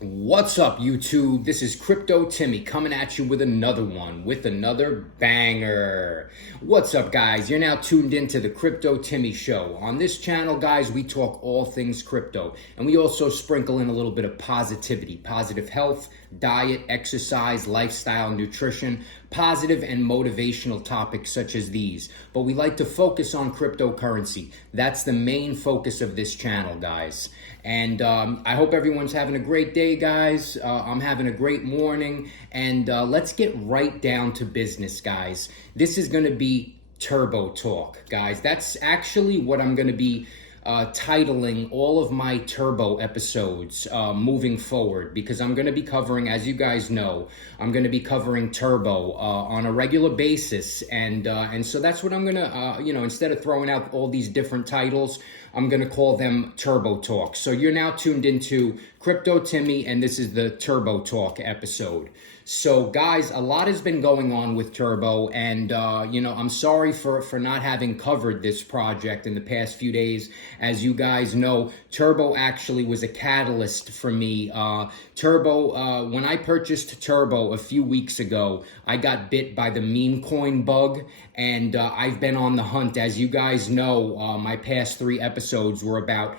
What's up, YouTube? This is Crypto Timmy coming at you with another one, with another banger. What's up, guys? You're now tuned into the Crypto Timmy Show. On this channel, guys, we talk all things crypto, and we also sprinkle in a little bit of positivity, positive health, diet, exercise, lifestyle, nutrition, positive and motivational topics such as these. But we like to focus on cryptocurrency. That's the main focus of this channel, guys. And I hope everyone's having a great day, guys. I'm having a great morning. And let's get right down to business, guys. This is going to be Turbo Talk, guys. That's actually what I'm going to be titling all of my Turbo episodes moving forward, because I'm going to be covering, as you guys know, I'm going to be covering Turbo on a regular basis, and so that's what I'm going to, instead of throwing out all these different titles, I'm going to call them Turbo Talk. So you're now tuned into Crypto Timmy, and this is the Turbo Talk episode. So, guys, a lot has been going on with Turbo, and, I'm sorry for not having covered this project in the past few days. As you guys know, Turbo actually was a catalyst for me. Turbo, when I purchased Turbo a few weeks ago, I got bit by the meme coin bug, and I've been on the hunt. As you guys know, my past 3 episodes were about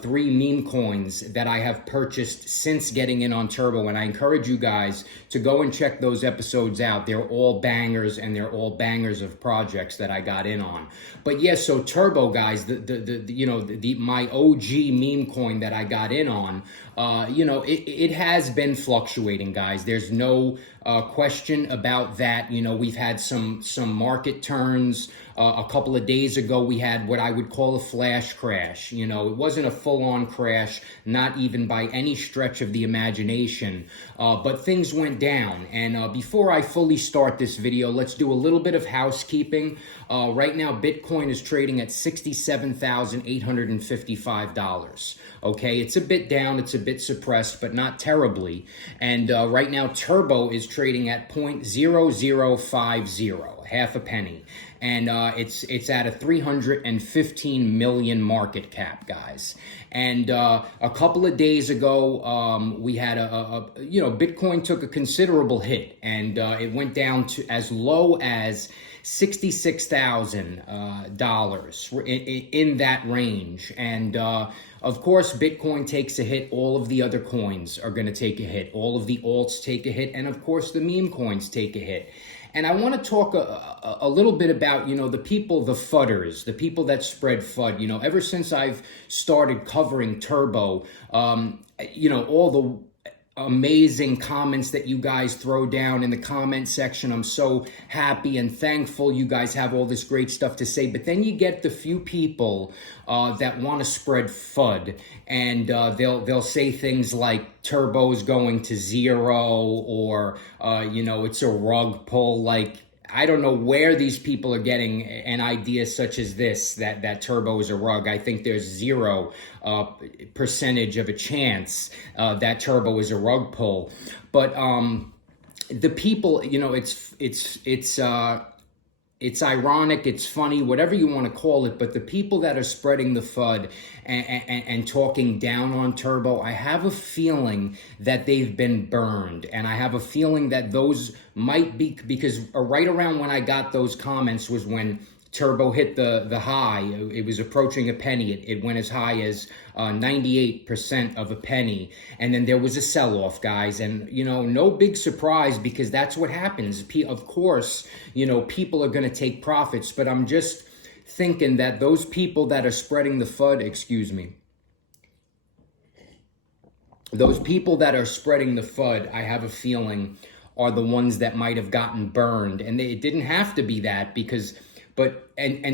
3 meme coins that I have purchased since getting in on Turbo, and I encourage you guys to go and check those episodes out. They're all bangers, and they're all bangers of projects that I got in on. But yeah, so Turbo, guys, my OG meme coin that I got in on, it has been fluctuating, guys. There's no question about that. We've had some market turns. A couple of days ago, we had what I would call a flash crash. It wasn't a full-on crash, not even by any stretch of the imagination, but things went down. And before I fully start this video, let's do a little bit of housekeeping. Right now, Bitcoin is trading at $67,855. Okay, it's a bit down, it's a bit suppressed, but not terribly. And right now, Turbo is trading at 0.0050, half a penny. And it's at a 315 million market cap, guys. And a couple of days ago, we had Bitcoin took a considerable hit, and it went down to as low as $66,000 in that range. And of course, Bitcoin takes a hit. All of the other coins are going to take a hit. All of the alts take a hit. And of course, the meme coins take a hit. And I want to talk a little bit about, the people, the FUDders, the people that spread FUD. Ever since I've started covering Turbo, all the amazing comments that you guys throw down in the comment section. I'm so happy and thankful you guys have all this great stuff to say. But then you get the few people that want to spread FUD, and they'll say things like Turbo's going to zero, or it's a rug pull. Like, I don't know where these people are getting an idea such as this, that Turbo is a rug. I think there's 0% of a chance that Turbo is a rug pull. But the people, it's ironic, it's funny, whatever you want to call it, but the people that are spreading the FUD and talking down on Turbo, I have a feeling that they've been burned. And I have a feeling that those might be, because right around when I got those comments was when Turbo hit the high. It was approaching a penny. It went as high as 98% of a penny. And then there was a sell-off, guys. And, no big surprise, because that's what happens. Of course, people are going to take profits. But I'm just thinking that those people that are spreading the FUD, those people that are spreading the FUD, I have a feeling, are the ones that might have gotten burned. And it didn't have to be that, because...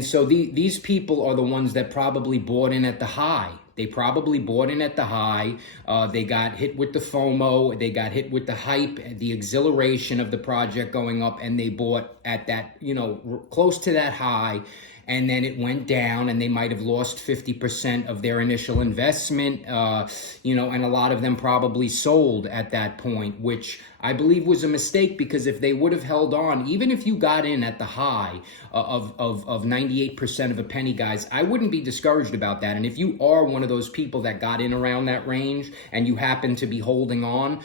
So these people are the ones that probably bought in at the high. They probably bought in at the high. They got hit with the FOMO. They got hit with the hype, the exhilaration of the project going up, and they bought at that, close to that high. and then it went down, and they might have lost 50% of their initial investment, and a lot of them probably sold at that point, which I believe was a mistake, because if they would have held on, even if you got in at the high of 98% of a penny, guys, I wouldn't be discouraged about that. And if you are one of those people that got in around that range and you happen to be holding on,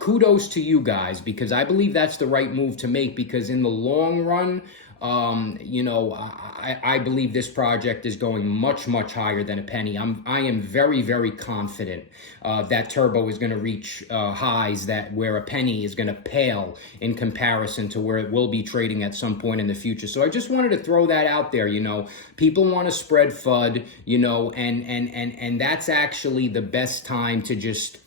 kudos to you guys, because I believe that's the right move to make, because in the long run, I believe this project is going much, much higher than a penny. I am very, very confident that Turbo is going to reach highs that where a penny is going to pale in comparison to where it will be trading at some point in the future. So I just wanted to throw that out there. People want to spread FUD, and that's actually the best time to just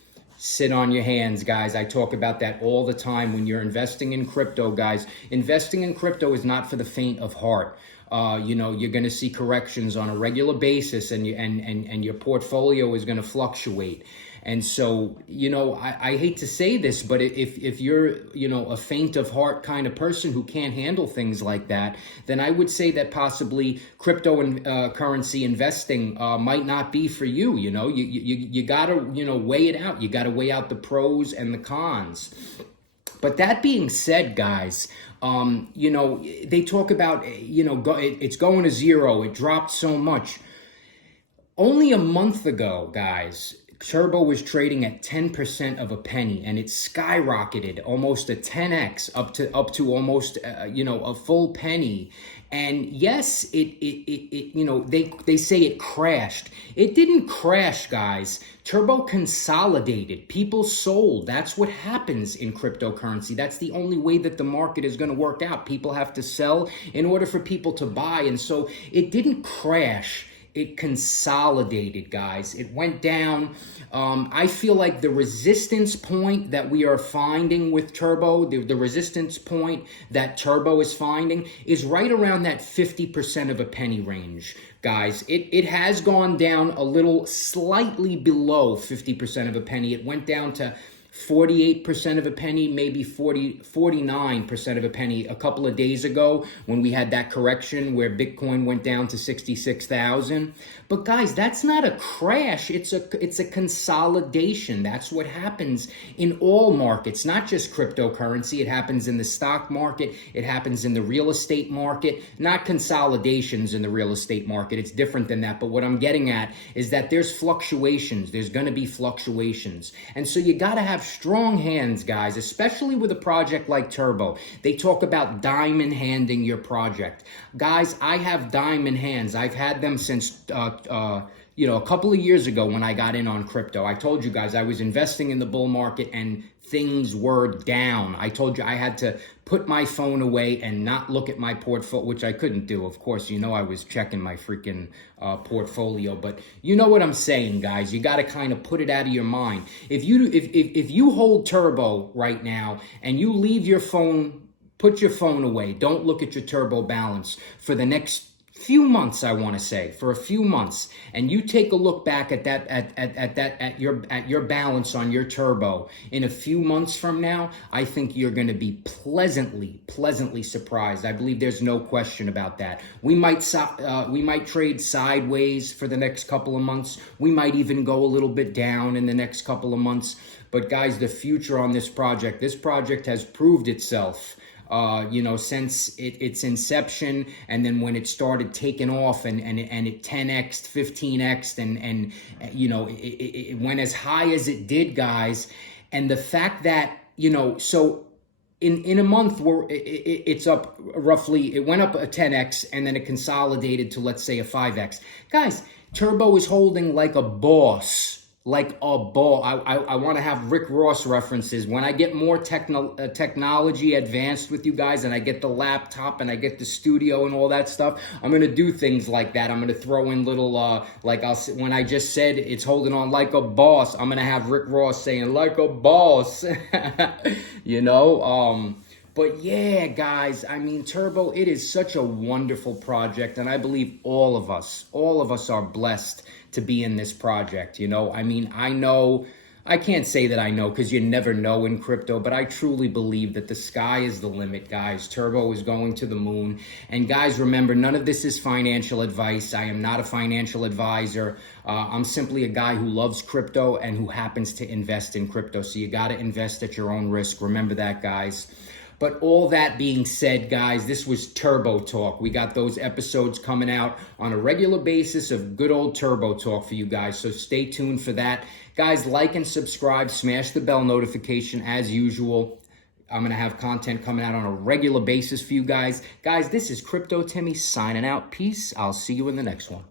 sit on your hands, guys. I talk about that all the time when you're investing in crypto, guys. Investing in crypto is not for the faint of heart. You're going to see corrections on a regular basis, and your portfolio is going to fluctuate. And so, I hate to say this, but if you're, a faint of heart kind of person who can't handle things like that, then I would say that possibly crypto and currency investing might not be for you. You got to, weigh it out. You got to weigh out the pros and the cons. But that being said, guys, they talk about, it's going to zero. It dropped so much. Only a month ago, guys, Turbo was trading at 10% of a penny, and it skyrocketed almost a 10x up to almost a full penny. And yes, they say it crashed. It didn't crash, guys. Turbo consolidated. People sold. That's what happens in cryptocurrency. That's the only way that the market is going to work out. People have to sell in order for people to buy. And so it didn't crash. It consolidated, guys. It went down. I feel like the resistance point that we are finding with Turbo, the resistance point that Turbo is finding is right around that 50% of a penny range, guys. It has gone down a little, slightly below 50% of a penny. It went down to 48% of a penny, maybe 49% of a penny a couple of days ago when we had that correction where Bitcoin went down to 66,000. But guys, that's not a crash. It's a consolidation. That's what happens in all markets, not just cryptocurrency. It happens in the stock market. It happens in the real estate market, not consolidations in the real estate market. It's different than that. But what I'm getting at is that there's fluctuations. There's going to be fluctuations. And so you got to have strong hands, guys, especially with a project like Turbo. They talk about diamond handing your project. Guys, I have diamond hands. I've had them since a couple of years ago when I got in on crypto. I told you guys I was investing in the bull market and things were down. I told you I had to put my phone away and not look at my portfolio, which I couldn't do. Of course, I was checking my freaking portfolio, but you know what I'm saying, guys. You got to kind of put it out of your mind. If you hold Turbo right now and you leave your phone, put your phone away, don't look at your Turbo balance for the next few months, I want to say, for a few months, and you take a look back at that at your balance on your Turbo in a few months from now, I think you're going to be pleasantly surprised. I believe there's no question about that. We might trade sideways for the next couple of months. We might even go a little bit down in the next couple of months. But guys, the future on this project has proved itself. Since its inception, and then when it started taking off and it 10x'd, 15x'd, and it went as high as it did, guys. And the fact that, so in a month where it's up roughly, it went up a 10x and then it consolidated to, let's say, a 5x. Guys, Turbo is holding like a boss. Like a ball. I want to have Rick Ross references. When I get more technology advanced with you guys, and I get the laptop and I get the studio and all that stuff, I'm going to do things like that. I'm going to throw in little, when I just said it's holding on like a boss, I'm going to have Rick Ross saying like a boss, But yeah, guys, I mean, Turbo, it is such a wonderful project, and I believe all of us are blessed to be in this project. I mean, I know I can't say that I know because you never know in crypto, but I truly believe that the sky is the limit, guys. Turbo is going to the moon. And guys, remember, none of this is financial advice. I am not a financial advisor. I'm simply a guy who loves crypto and who happens to invest in crypto. So you got to invest at your own risk. Remember that, guys. But all that being said, guys, this was Turbo Talk. We got those episodes coming out on a regular basis of good old Turbo Talk for you guys. So stay tuned for that. Guys, like and subscribe. Smash the bell notification as usual. I'm going to have content coming out on a regular basis for you guys. Guys, this is Crypto Timmy signing out. Peace. I'll see you in the next one.